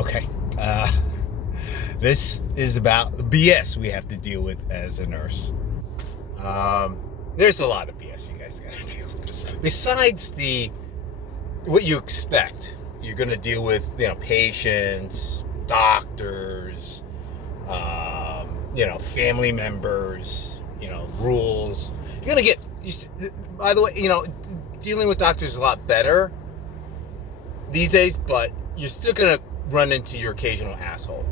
Okay. This is about the BS we have to deal with as a nurse. There's a lot of BS you guys got to deal with. Besides what you expect, you're going to deal with, patients, doctors, family members, rules. You're going to by the way, dealing with doctors is a lot better these days, but you're still going to run into your occasional asshole.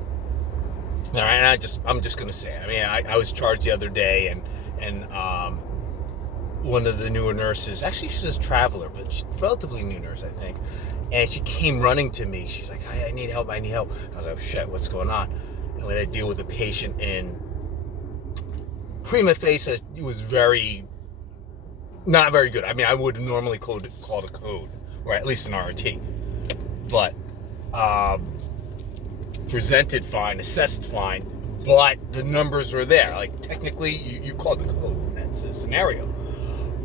All right, and I'm just gonna say it. I mean, I was charged the other day, and one of the newer nurses, actually she's a traveler, but she's a relatively new nurse, I think, and she came running to me. She's like, I need help. I was like, oh shit, what's going on? And when I deal with a patient in prima facie, it was not very good. I mean, I would normally call a code, or at least an RT, but presented fine, assessed fine, but the numbers were there. Like, technically, you called the code, and that's the scenario.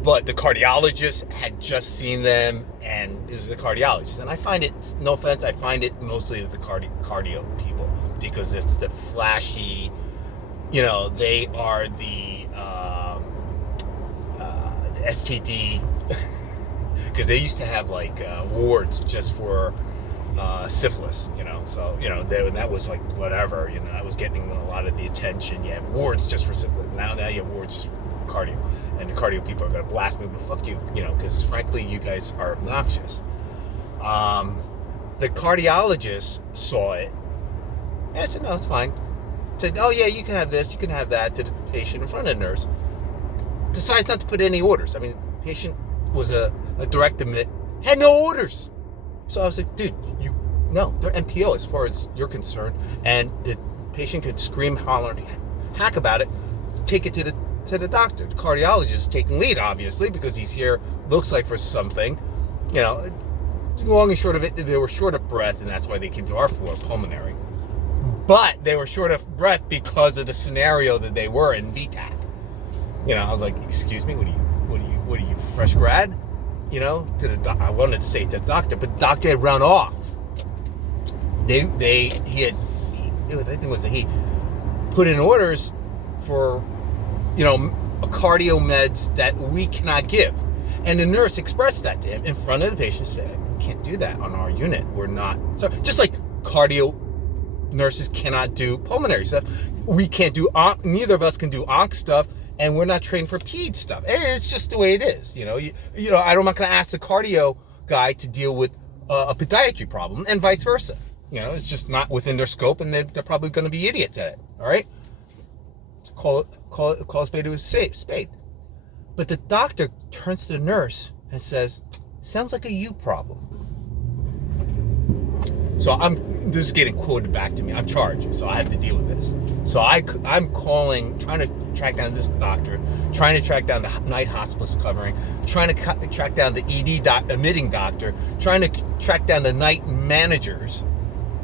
But the cardiologist had just seen them, and this is the cardiologist. And I find it, no offense, I find it mostly as the cardio people, because it's the flashy, they are the STD, because they used to have, wards just for syphilis, so, that was like whatever, that was getting a lot of the attention. You had wards just for syphilis. Now you have wards just for cardio, and the cardio people are going to blast me, but fuck you, because frankly, you guys are obnoxious. The cardiologist saw it, and I said, no, it's fine. Said, oh yeah, you can have this, you can have that, to the patient in front of the nurse. Decides not to put any orders. I mean, the patient was a direct admit, had no orders. So I was like, dude, they're NPO as far as you're concerned, and the patient can scream, holler, and hack about it. Take it to the doctor. The cardiologist is taking lead, obviously, because he's here, looks like for something. Long and short of it, they were short of breath, and that's why they came to our floor, pulmonary. But they were short of breath because of the scenario that they were in, VTAC. I was like, excuse me, what are you, fresh grad? I wanted to say to the doctor, but the doctor had run off. I think it was he put in orders for, a cardio meds that we cannot give. And the nurse expressed that to him in front of the patient, said, we can't do that on our unit. We're not, so just like cardio nurses cannot do pulmonary stuff. We can't do, neither of us can do onc stuff. And we're not trained for ped stuff. It's just the way it is. I'm not going to ask the cardio guy to deal with a podiatry problem, and vice versa. It's just not within their scope, and they're probably going to be idiots at it. All right, call a spade to a spade. But the doctor turns to the nurse and says, "Sounds like a you problem." So this is getting quoted back to me. I'm charged, so I have to deal with this. So I'm calling, trying to track down this doctor, trying to track down the night hospice covering, trying to track down the ED admitting doctor, trying to track down the night managers,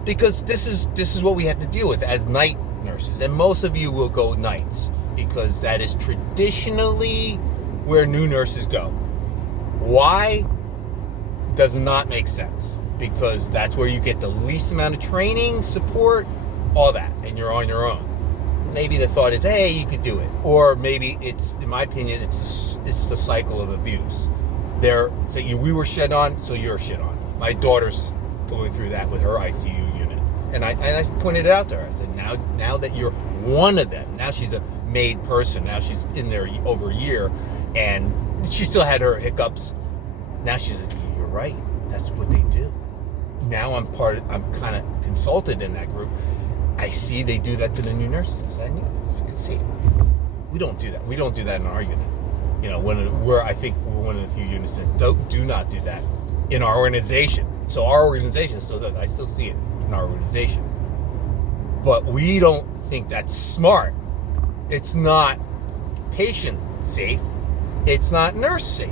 because this is what we have to deal with as night nurses. And most of you will go nights, because that is traditionally where new nurses go. Why? Does not make sense. Because that's where you get the least amount of training, support, all that, and you're on your own. Maybe the thought is, hey, you could do it. Or maybe it's, in my opinion, it's the cycle of abuse. We were shit on, so you're shit on. My daughter's going through that with her ICU unit. And I pointed it out to her. I said, now that you're one of them, now she's a made person, now she's in there over a year, and she still had her hiccups. Now she's like, you're right, that's what they do. Now I'm kind of consulted in that group. I see they do that to the new nurses. I said, I knew it. You can see it. We don't do that. We don't do that in our unit. I think we're one of the few units that do not do that in our organization. So our organization still does. I still see it in our organization. But we don't think that's smart. It's not patient safe. It's not nurse safe.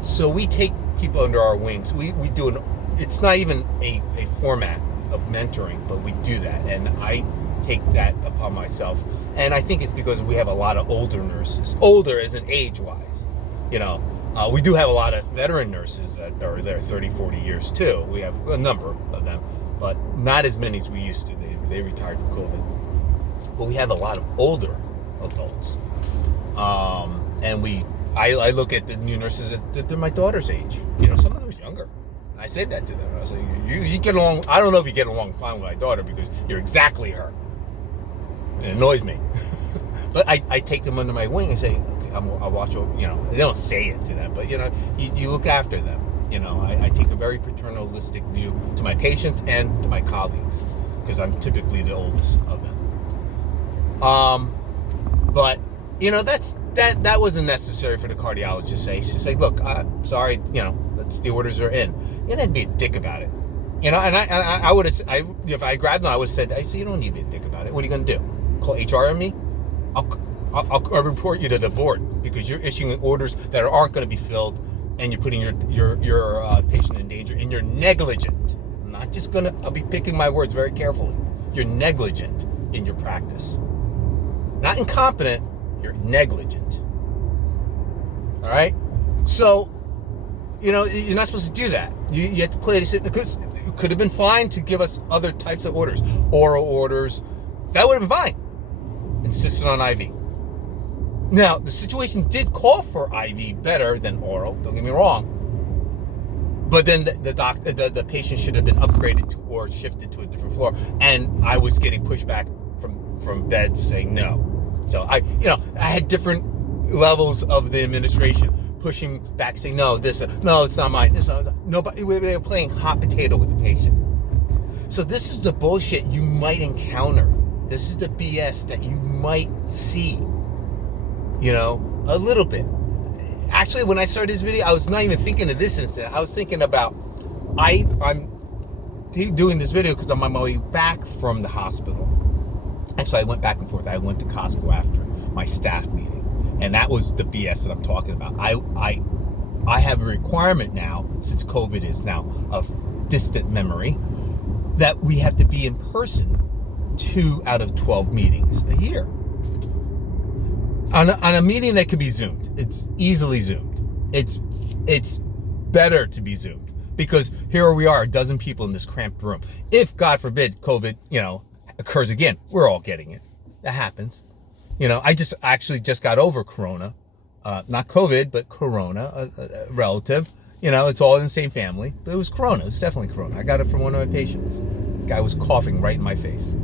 So we take people under our wings. We do it's not even a format of mentoring, but we do that, and I take that upon myself. And I think it's because we have a lot of older nurses, older as in age-wise. We do have a lot of veteran nurses that are there 30, 40 years too. We have a number of them, but not as many as we used to. They retired with COVID. But we have a lot of older adults. And I look at the new nurses they're my daughter's age. Some of them are younger. And I said that to them. I was like, you get along, I don't know if you get along fine with my daughter because you're exactly her. It annoys me. But I take them under my wing and say, okay, I'll watch over, they don't say it to them, but you look after them. I take a very paternalistic view to my patients and to my colleagues because I'm typically the oldest of them. But that wasn't necessary for the cardiologist to say. She said, look, sorry, the orders are in. You didn't have to be a dick about it. And I would have, if I grabbed them, I would have said, you don't need to be a dick about it. What are you going to do? Call HR on me? I'll report you to the board because you're issuing orders that aren't going to be filled and you're putting your patient in danger and you're negligent. I'm not just going to, I'll be picking my words very carefully. You're negligent in your practice. Not incompetent, you're negligent. All right? So, you're not supposed to do that. You have to play it. It could have been fine to give us other types of orders. Oral orders. That would have been fine. Insisted on IV. Now, the situation did call for IV better than oral. Don't get me wrong. But then the patient should have been upgraded to or shifted to a different floor. And I was getting pushback from beds saying no. So I had different levels of the administration pushing back, saying no, no, it's not mine. Nobody. We were playing hot potato with the patient. So this is the bullshit you might encounter. This is the BS that you might see. A little bit. Actually, when I started this video, I was not even thinking of this incident. I was thinking about I'm doing this video because I'm on my way back from the hospital. Actually, I went back and forth. I went to Costco after my staff meeting, and that was the BS that I'm talking about. I have a requirement now, since COVID is now a distant memory, that we have to be in person 2 out of 12 meetings a year. On a meeting that could be Zoomed, it's easily Zoomed. It's better to be Zoomed because here we are, a dozen people in this cramped room. If God forbid COVID, occurs again, we're all getting it. That happens. I just got over Corona, not COVID, but Corona, relative. It's all in the same family, but it was Corona. It was definitely Corona. I got it from one of my patients. The guy was coughing right in my face.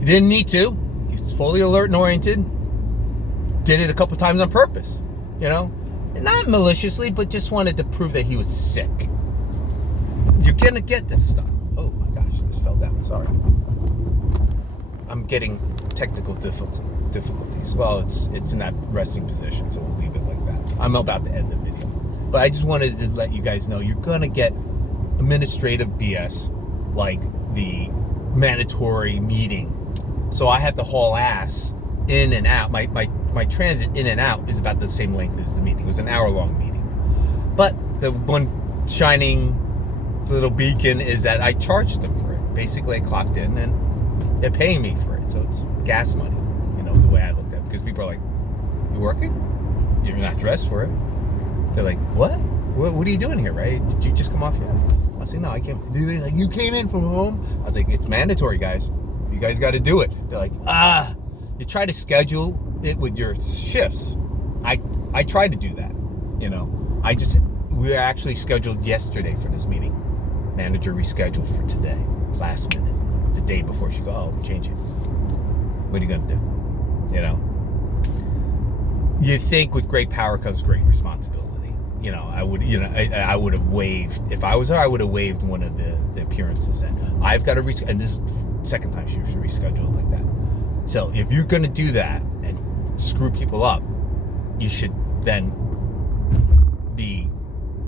He didn't need to. He was fully alert and oriented. Did it a couple times on purpose, and not maliciously, but just wanted to prove that he was sick. You're gonna get this stuff. Oh my gosh, this fell down. Sorry. I'm getting technical difficulties. Well, it's in that resting position, so we'll leave it like that. I'm about to end the video, but I just wanted to let you guys know you're gonna get administrative BS like the mandatory meeting. So I have to haul ass in and out. My transit in and out is about the same length as the meeting. It was an hour-long meeting. But the one shining little beacon is that I charged them for it. Basically, I clocked in and they're paying me for it. So it's gas money, the way I looked at it. Because people are like, you working? You're not dressed for it. They're like, what? What are you doing here, right? Did you just come off yet? I was like, no, I came. They're like, you came in from home? I was like, it's mandatory, guys. You guys got to do it. They're like, you try to schedule it with your shifts. I tried to do that. We were actually scheduled yesterday for this meeting. Manager rescheduled for today, last minute, the day before. She go, change it. What are you gonna do? You think with great power comes great responsibility. I would have waived, if I was there, I would have waived one of the appearances. And I've got to reschedule, and this is the second time she should reschedule like that. So if you're gonna do that and screw people up, you should then be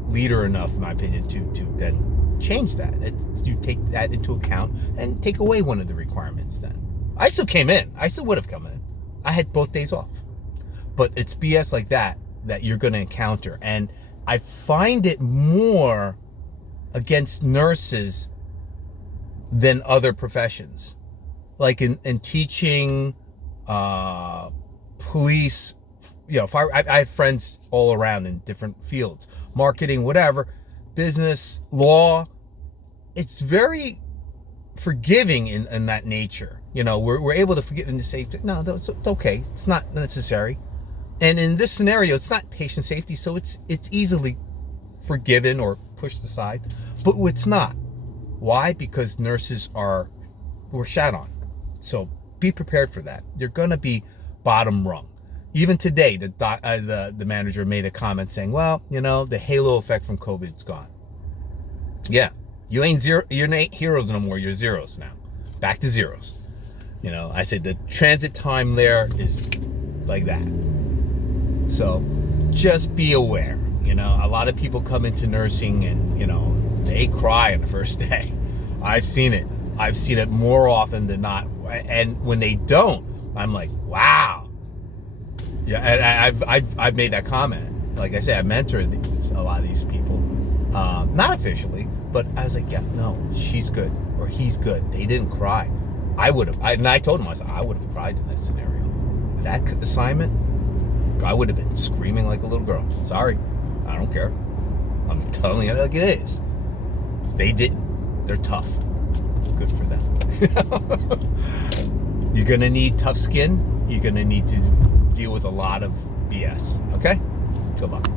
leader enough, in my opinion, to then change that. You take that into account and take away one of the requirements then. I still came in. I still would have come in. I had both days off. But it's BS like that you're going to encounter. And I find it more against nurses than other professions. Like in teaching, police, I have friends all around in different fields. Marketing, whatever, business, law. it's very forgiving in that nature. We're able to forgive and to say, no, it's okay. It's not necessary. And in this scenario, it's not patient safety, so it's easily forgiven or pushed aside. But it's not. Why? Because nurses were shat on. So be prepared for that. You're going to be bottom rung. Even today, the manager made a comment saying, well, the halo effect from COVID is gone. Yeah. You ain't heroes no more. You're zeros now. Back to zeros. I said the transit time there is like that. So just be aware. A lot of people come into nursing and, they cry on the first day. I've seen it. I've seen it more often than not. And when they don't, I'm like, wow. Yeah, and I've made that comment. Like I said, I mentored a lot of these people. Not officially, but I was like, yeah, no, she's good or he's good. They didn't cry. I would have. And I told him, I would have cried in that scenario. That assignment, I would have been screaming like a little girl. Sorry, I don't care. I'm telling you like it is. They didn't. They're tough. Good for them. You're going to need tough skin. You're going to need to deal with a lot of BS. Okay? Good luck.